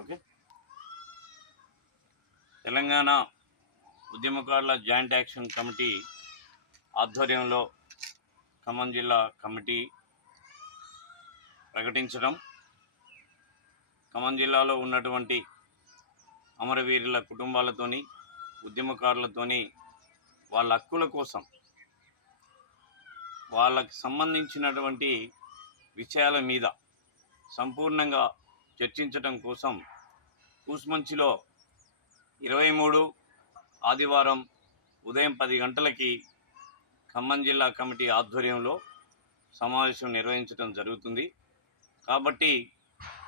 Okay. Telangana ఉద్యమకారుల joint action committee ఆధ్వర్యంలో ఖమ్మం జిల్లా కమిటీ ప్రకటించడం, ఖమ్మం జిల్లాలో ఉన్నటువంటి అమరవీరుల కుటుంబాలతోని, ఉద్యమకారులతోని వాళ్ళ హక్కుల కోసం, వాళ్ళకి సంబంధించినటువంటి విషయాల మీద సంపూర్ణంగా చర్చించడం కోసం కూసుమంచిలో 23 ఆదివారం ఉదయం 10 గంటలకి ఖమ్మం జిల్లా కమిటీ ఆధ్వర్యంలో సమావేశం నిర్వహించడం జరుగుతుంది. కాబట్టి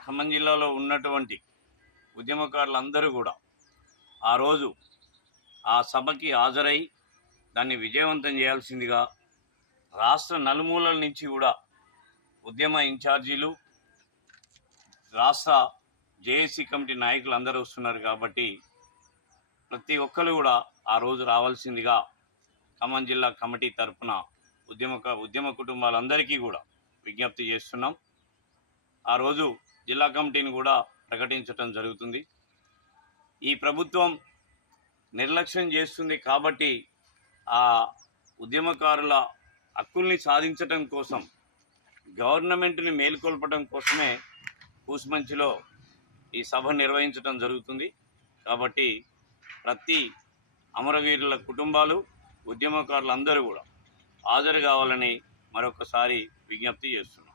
ఖమ్మం జిల్లాలో ఉన్నటువంటి ఉద్యమకారులందరూ కూడా ఆ రోజు ఆ సభకి హాజరై దాన్ని విజయవంతం చేయాల్సిందిగా రాష్ట్ర నలుమూలల నుంచి కూడా ఉద్యమ ఇన్ఛార్జీలు, రాష్ట్ర జేఏసీ కమిటీ నాయకులు అందరూ వస్తున్నారు. కాబట్టి ప్రతి ఒక్కరు కూడా ఆ రోజు రావాల్సిందిగా ఖమ్మం జిల్లా కమిటీ తరఫున ఉద్యమ కుటుంబాలందరికీ కూడా విజ్ఞప్తి చేస్తున్నాం. ఆ రోజు జిల్లా కమిటీని కూడా ప్రకటించడం జరుగుతుంది. ఈ ప్రభుత్వం నిర్లక్ష్యం చేస్తుంది కాబట్టి ఆ ఉద్యమకారుల హక్కుల్ని సాధించడం కోసం, గవర్నమెంట్ని మేల్కొల్పడం కోసమే కూసుమంచిలో ఈ సభ నిర్వహించడం జరుగుతుంది. కాబట్టి ప్రతి అమరవీరుల కుటుంబాలు, ఉద్యమకారులందరూ కూడా హాజరు కావాలని మరొకసారి విజ్ఞప్తి చేస్తున్నాం.